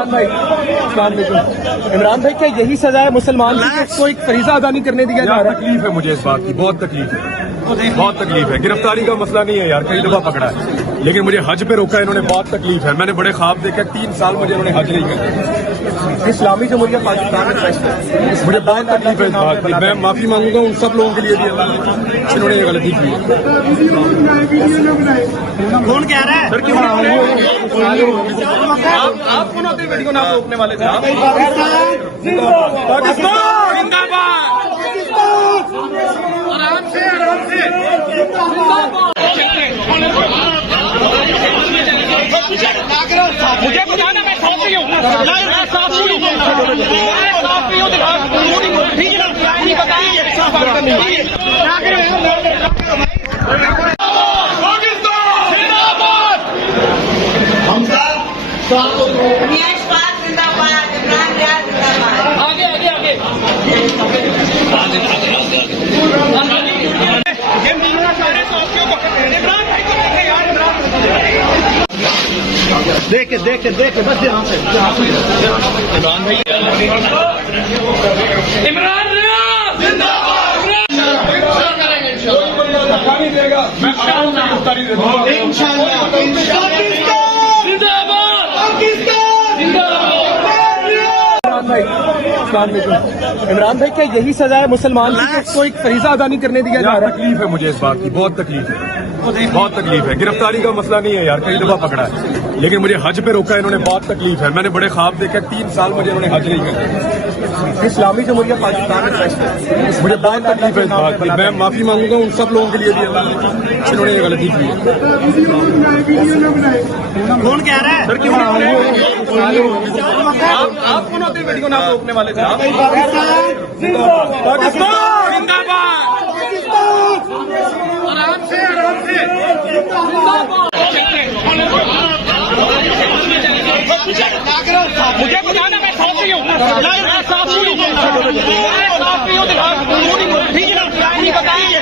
इमरान भाई, अस्सलाम वालेकुम। इमरान भाई, क्या यही सजा है मुसलमान की कि उसको एक फरीजा अदा नहीं करने दिया जा रहा? तकलीफ है मुझे इस बात की, बहुत तकलीफ है, बहुत तकलीफ है। गिरफ्तारी का मसला नहीं है यार, कई दफा पकड़ा है, लेकिन मुझे हज पे रोका है इन्होंने, बहुत तकलीफ है। मैंने बड़े ख्वाब देखे, 3 साल मुझे इन्होंने हज नहीं किया। इस्लामी जमहूरिया पाकिस्तान में ट्रस्ट है, मुझे बहुत तकलीफ है इस बात की। मैं माफी मांगूंगा उन सब लोगों के लिए भी, अल्लाह ने इन्होंने ये गलती की है। कौन कह रहा है? सर क्यों आप कौन होते वीडियो ना रोकने वाले थे? आप पाकिस्तान जिंदाबाद, आराम से आराम से। मुझे बताना, मैं साथी हूँ, मैं साथी हूँ, मैं साथी हूँ। ठीक है ना, नहीं बताइए। आगे आगे आगे ये मिलना सारे साथियों को, इमरान भाई को देखे यार, देखे देखे देखे बस यहाँ से इमरान भाई, इमरान जिंदाबाद, नहीं देगा, मैं गिरफ्तारी दे दूंगा इंशाल्लाह। भाई, अस्सलाम वालेकुम। इमरान भाई, क्या यही सजा है मुसलमान की कि उसको एक फरीजा अदा नहीं करने दिया जा रहा? तकलीफ है मुझे इस बात की, बहुत तकलीफ है, बहुत तकलीफ है। गिरफ्तारी का मसला नहीं है यार, कई दफा पकड़ा है, लेकिन मुझे हज पे रोका है इन्होंने, बहुत तकलीफ है। मैंने बड़े ख्वाब देखे, 3 साल मुझे इन्होंने हज नहीं किया। इस्लामी जमहूरिया पाकिस्तान में ट्रस्ट है, मुझे बहुत तकलीफ है इस बात की। मैं माफी मांगूंगा उन सब लोगों के लिए भी, अल्लाह ने इन्होंने ये गलती की है। कौन कह रहा है? सर क्यों आप कौन होते वीडियो ना रोकने वाले थे? आप पाकिस्तान जिंदाबाद, आराम से आराम से। मुझे बताना, मैं साथी हूँ, मैं साथी हूँ, मैं साथी हूँ। ठीक है ना, नहीं बताइए।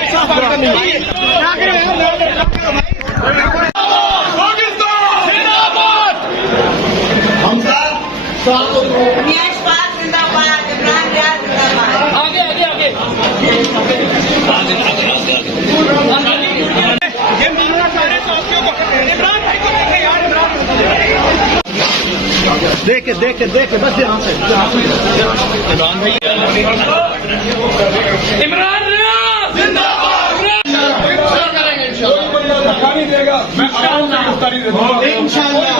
आगे आगे आगे ये मिलना सारे साथियों को, इमरान भाई को देखे यार, देखे देखे देखे बस यहाँ से इमरान भाई, इमरान जिंदाबाद, नहीं देगा, मैं गिरफ्तारी दे दूंगा इंशाल्लाह।